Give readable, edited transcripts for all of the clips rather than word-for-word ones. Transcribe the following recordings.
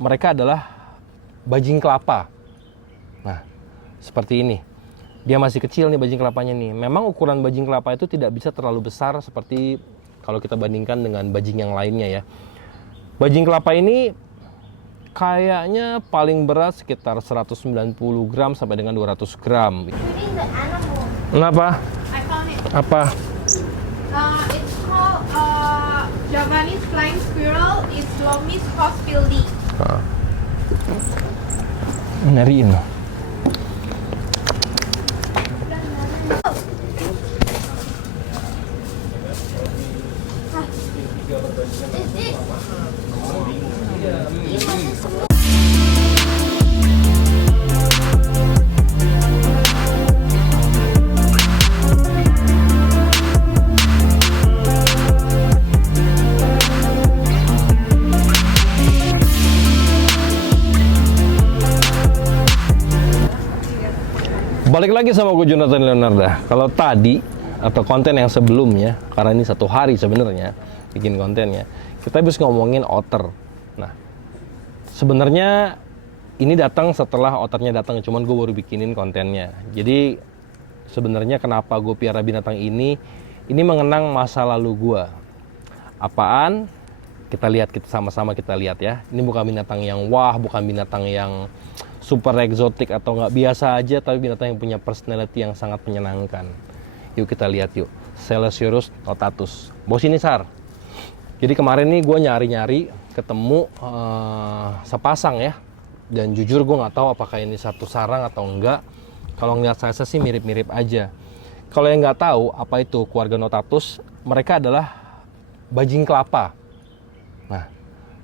mereka adalah bajing kelapa. Nah, seperti ini. Dia masih kecil nih bajing kelapanya nih. Memang ukuran bajing kelapa itu tidak bisa terlalu besar seperti kalau kita bandingkan dengan bajing yang lainnya ya. Bajing kelapa ini kayaknya paling berat sekitar 190 gram sampai dengan 200 gram. Kenapa? I found it. Apa? It's called Javanese flying squirrel. It's Lomis horsfieldi. Nyariin. Balik lagi sama gue Jonathan Leonarda. Kalau tadi atau konten yang sebelumnya, karena ini satu hari sebenarnya bikin kontennya, kita habis ngomongin otter. Nah, sebenarnya ini datang setelah otternya datang, cuman gue baru bikinin kontennya. Jadi sebenarnya kenapa gue piara binatang ini mengenang masa lalu gue. Apaan? Kita lihat, kita sama-sama kita lihat ya. Ini bukan binatang yang wah, bukan binatang yang super eksotik atau nggak biasa aja, tapi binatang yang punya personality yang sangat menyenangkan. Yuk kita lihat yuk. Seleucurus notatus. Bos ini Sar. Jadi kemarin nih gue nyari-nyari ketemu sepasang ya. Dan jujur gue nggak tahu apakah ini satu sarang atau enggak. Kalau ngeliat saya sih mirip-mirip aja. Kalau yang nggak tahu apa itu keluarga notatus, mereka adalah bajing kelapa. Nah,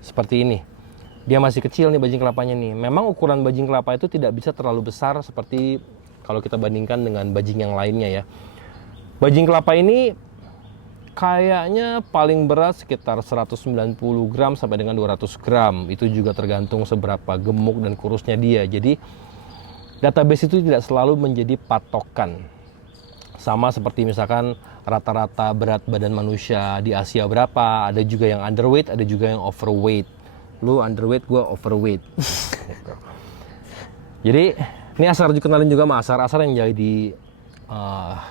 seperti ini. Dia masih kecil nih bajing kelapanya nih. Memang ukuran bajing kelapa itu tidak bisa terlalu besar seperti kalau kita bandingkan dengan bajing yang lainnya ya. Bajing kelapa ini kayaknya paling berat sekitar 190 gram sampai dengan 200 gram. Itu juga tergantung seberapa gemuk dan kurusnya dia. Jadi database itu tidak selalu menjadi patokan. Sama seperti misalkan rata-rata berat badan manusia di Asia berapa. Ada juga yang underweight, ada juga yang overweight. Lu underweight, gue overweight. Jadi ini Asar kenalin juga sama Asar. Asar yang jadi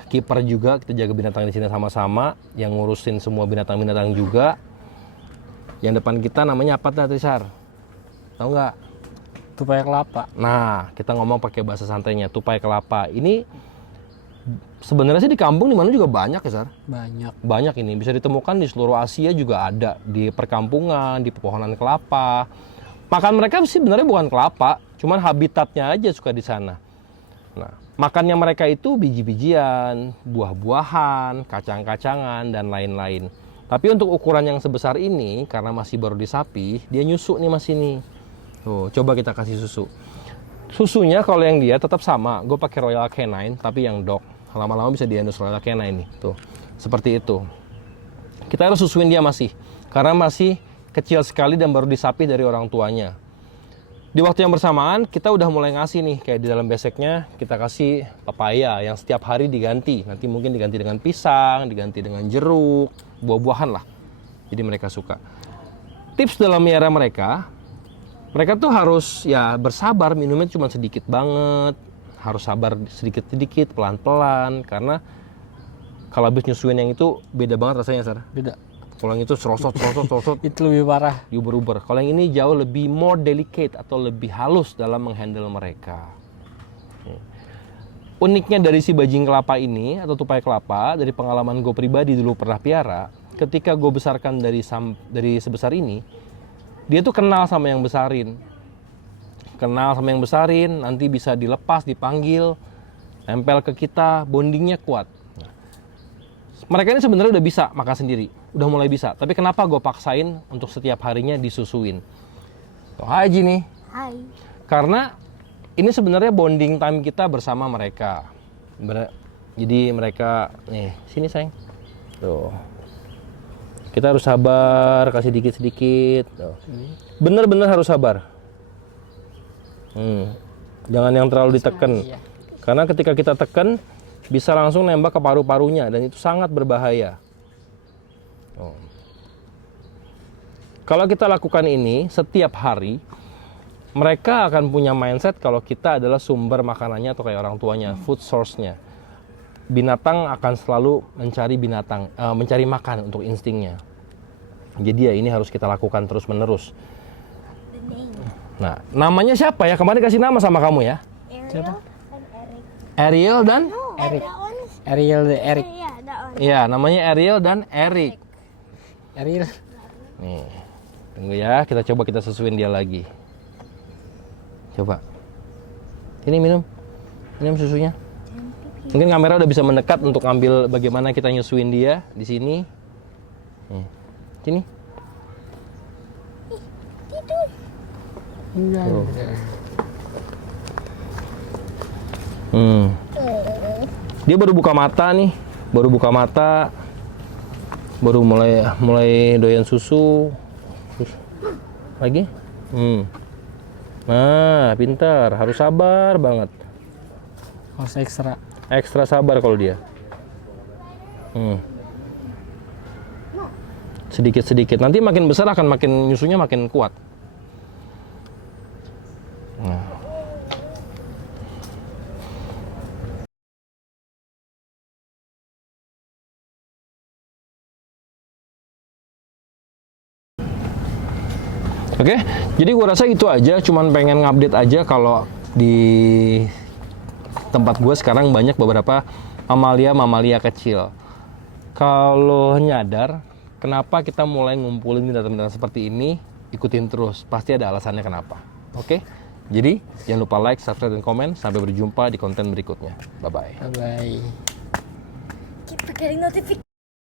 kiper juga, kita jaga binatang di sini sama-sama. Yang ngurusin semua binatang-binatang juga. Yang depan kita namanya apa tadi Sar? Tahu nggak? Tupai kelapa. Nah, kita ngomong pakai bahasa santainya, tupai kelapa. Ini sebenarnya sih di kampung di mana juga banyak ya Sar? Banyak ini, bisa ditemukan di seluruh Asia juga ada, di perkampungan, di pepohonan kelapa. Makan mereka sih sebenarnya bukan kelapa, cuman habitatnya aja suka di sana. Nah, makannya mereka itu biji-bijian, buah-buahan, kacang-kacangan dan lain-lain. Tapi untuk ukuran yang sebesar ini, karena masih baru disapi, dia nyusu nih masih nih. Tuh, coba kita kasih susu. Susunya kalau yang dia tetap sama, gue pakai Royal Canin tapi yang dog. Lama-lama bisa diendus Royal Canin nih, tuh seperti itu. Kita harus susuin dia masih, karena masih kecil sekali dan baru disapi dari orang tuanya. Di waktu yang bersamaan kita udah mulai ngasih nih, kayak di dalam beseknya kita kasih pepaya yang setiap hari diganti. Nanti mungkin diganti dengan pisang, diganti dengan jeruk, buah-buahan lah. Jadi mereka suka. Tips dalam melihara mereka tuh harus ya bersabar, minumnya cuma sedikit banget. Harus sabar sedikit-sedikit, pelan-pelan, karena kalau habis nyusuin yang itu beda banget rasanya Sar. Beda. Kalau yang itu serosot Itu lebih parah. uber-uber. Kalau yang ini jauh lebih more delicate atau lebih halus dalam menghandle mereka. Uniknya dari si bajing kelapa ini atau tupai kelapa, dari pengalaman gue pribadi dulu pernah piara, ketika gue besarkan dari sebesar ini, dia tuh kenal sama yang besarin. Nanti bisa dilepas, dipanggil, nempel ke kita, bondingnya kuat. Mereka ini sebenarnya udah bisa makan sendiri, udah mulai bisa. Tapi kenapa gue paksain untuk setiap harinya disusuin? Tuh, hai Ji nih. Hai. Karena ini sebenarnya bonding time kita bersama mereka. Jadi mereka, nih sini sayang. Tuh. Kita harus sabar, kasih dikit-sedikit. Bener-bener harus sabar. Jangan yang terlalu ditekan. Karena ketika kita tekan, bisa langsung nembak ke paru-parunya dan itu sangat berbahaya. Kalau kita lakukan ini setiap hari, mereka akan punya mindset kalau kita adalah sumber makanannya atau kayak orang tuanya, food source-nya. Binatang akan selalu mencari makan untuk instingnya. Jadi ya ini harus kita lakukan terus-menerus. Nah, namanya siapa ya? Kemarin kasih nama sama kamu ya? Siapa? Ariel dan Eric. Ariel the Eric. Iya, namanya Ariel dan Eric. Ariel. Nih, tunggu ya, kita sesuaiin dia lagi. Coba. Ini minum susunya. Mungkin kamera udah bisa mendekat untuk ngambil bagaimana kita nyusuin dia di sini. Nih, sini. Tuh. Dia baru buka mata nih, baru mulai doyan susu. Lagi? Nah, pintar, harus sabar banget. Harus ekstra. Ekstra sabar kalau dia. Sedikit-sedikit. Nanti makin besar akan makin nyusunya makin kuat. Nah. Oke, jadi gue rasa itu aja. Cuman pengen ngupdate aja kalau di tempat gue sekarang banyak beberapa mamalia kecil. Kalau nyadar, kenapa kita mulai ngumpulin binatang-binatang seperti ini, ikutin terus. Pasti ada alasannya kenapa. Oke, jadi jangan lupa like, subscribe, dan komen. Sampai berjumpa di konten berikutnya. Bye-bye. Bye. Keep getting notification.